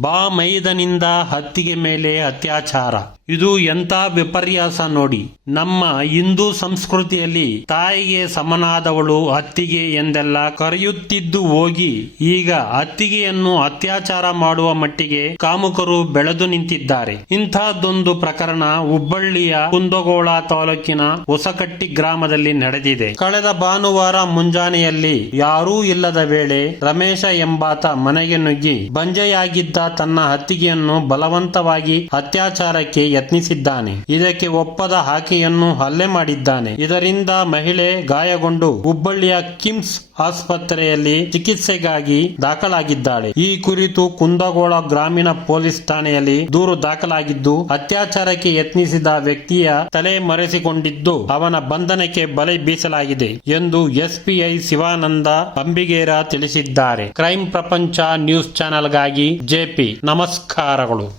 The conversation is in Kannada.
ಬಾ ಮೈದನಿಂದ ಹತ್ತಿಗೆ ಮೇಲೆ ಅತ್ಯಾಚಾರ. ಇದು ಎಂತ ವಿಪರ್ಯಾಸ ನೋಡಿ. ನಮ್ಮ ಹಿಂದೂ ಸಂಸ್ಕೃತಿಯಲ್ಲಿ ತಾಯಿಗೆ ಸಮನಾದವಳು ಅತ್ತಿಗೆ ಎಂದೆಲ್ಲ ಕರೆಯುತ್ತಿದ್ದು ಹೋಗಿ ಈಗ ಅತ್ತಿಗೆಯನ್ನು ಅತ್ಯಾಚಾರ ಮಾಡುವ ಮಟ್ಟಿಗೆ ಕಾಮುಕರು ಬೆಳೆದು ನಿಂತಿದ್ದಾರೆ. ಇಂತಹದ್ದೊಂದು ಪ್ರಕರಣ ಹುಬ್ಬಳ್ಳಿಯ ಕುಂದಗೋಳ ತಾಲೂಕಿನ ಹೊಸಕಟ್ಟಿ ಗ್ರಾಮದಲ್ಲಿ ನಡೆದಿದೆ. ಕಳೆದ ಭಾನುವಾರ ಮುಂಜಾನೆಯಲ್ಲಿ ಯಾರೂ ಇಲ್ಲದ ವೇಳೆ ರಮೇಶ ಎಂಬಾತ ಮನೆಗೆ ನುಗ್ಗಿ ಬಂಜೆಯಾಗಿದ್ದ ತನ್ನ ಅತ್ತಿಗೆಯನ್ನು ಬಲವಂತವಾಗಿ ಅತ್ಯಾಚಾರಕ್ಕೆ ಯತ್ನಿಸಿದ್ದಾನೆ. ಇದಕ್ಕೆ ಒಪ್ಪದ ಆಕೆಯನ್ನು ಹಲ್ಲೆ ಮಾಡಿದ್ದಾನೆ. ಇದರಿಂದ ಮಹಿಳೆ ಗಾಯಗೊಂಡು ಹುಬ್ಬಳ್ಳಿಯ ಕಿಮ್ಸ್ ಆಸ್ಪತ್ರೆಯಲ್ಲಿ ಚಿಕಿತ್ಸೆಗಾಗಿ ದಾಖಲಾಗಿದ್ದಾಳೆ. ಈ ಕುರಿತು ಕುಂದಗೋಳ ಗ್ರಾಮೀಣ ಪೊಲೀಸ್ ಠಾಣೆಯಲ್ಲಿ ದೂರು ದಾಖಲಾಗಿದ್ದು, ಅತ್ಯಾಚಾರಕ್ಕೆ ಯತ್ನಿಸಿದ ವ್ಯಕ್ತಿಯ ತಲೆ ಮರೆಸಿಕೊಂಡಿದ್ದು ಅವನ ಬಂಧನಕ್ಕೆ ಬಲೆ ಬೀಸಲಾಗಿದೆ ಎಂದು ಎಸ್ಪಿಐ ಶಿವಾನಂದ ಅಂಬಿಗೇರ ತಿಳಿಸಿದ್ದಾರೆ. ಕ್ರೈಮ್ ಪ್ರಪಂಚ ನ್ಯೂಸ್ ಚಾನೆಲ್ಗಾಗಿ ಜೆಪಿ. ನಮಸ್ಕಾರಗಳು.